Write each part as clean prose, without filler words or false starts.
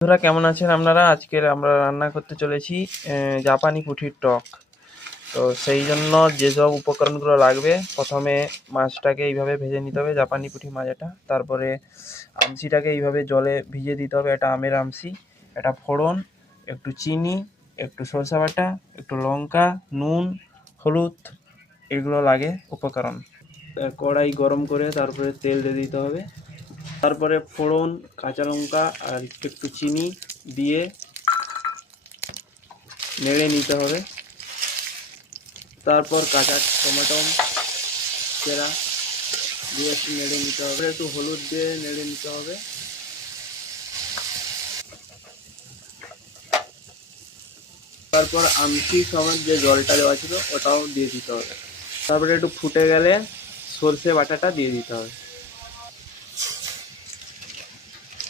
বন্ধুরা কেমন আছেন আপনারা? আজকের আমরা রান্না করতে চলেছি জাপানি পুঁঠির টক। তো সেই জন্য যেসব উপকরণগুলো লাগবে, প্রথমে মাছটাকে এইভাবে ভেজে নিতে হবে, জাপানি পুঁটি মাছ এটা। তারপরে আমসিটাকে এইভাবে জলে ভিজিয়ে দিতে হবে, এটা আমের আমসি। এটা ফোড়ন, একটু চিনি, একটু সরষে বাটা, একটু লঙ্কা, নুন, হলুদ, এগুলো লাগে উপকরণ। কড়াই গরম করে তারপরে তেল দিয়ে দিতে হবে। তারপরে ফোড়ন, কাঁচা লঙ্কা আর একটু চিনি দিয়ে নেড়ে নিতে হবে। তারপর কাঁচা টমেটো চেরা দিয়ে একটু নেড়ে নিতে হবে, একটু হলুদ দিয়ে নেড়ে নিতে হবে। তারপর আমচি সমেত যে জলটা দেওয়া ছিল ওটাও দিয়ে দিতে হবে। তারপরে একটু ফুটে গেলে সর্ষে বাটাটা দিয়ে দিতে হবে।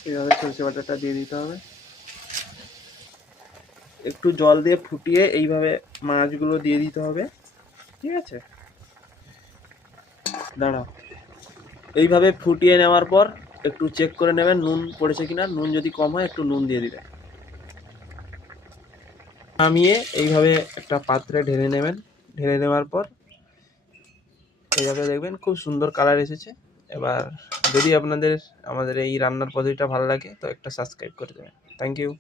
এইভাবে সর্ষে বাটাটা দিয়ে দিতে হবে। একটু জল দিয়ে ফুটিয়ে এইভাবে মাছগুলো দিয়ে দিতে হবে। ঠিক আছে, দাঁড়াও। এইভাবে ফুটিয়ে নেওয়ার পর একটু চেক করে নেবেন নুন পড়েছে কিনা। নুন যদি কম হয় একটু নুন দিয়ে দিবেন। নামিয়ে এইভাবে একটা পাত্রে ঢেলে নেবেন। ঢেলে নেওয়ার পর এইভাবে দেখবেন খুব সুন্দর কালার এসেছে। এবার যদি আপনাদের আমাদের এই রান্নার পদ্ধতিটা ভালো লাগে তো একটা সাবস্ক্রাইব করে দেবেন। Thank you.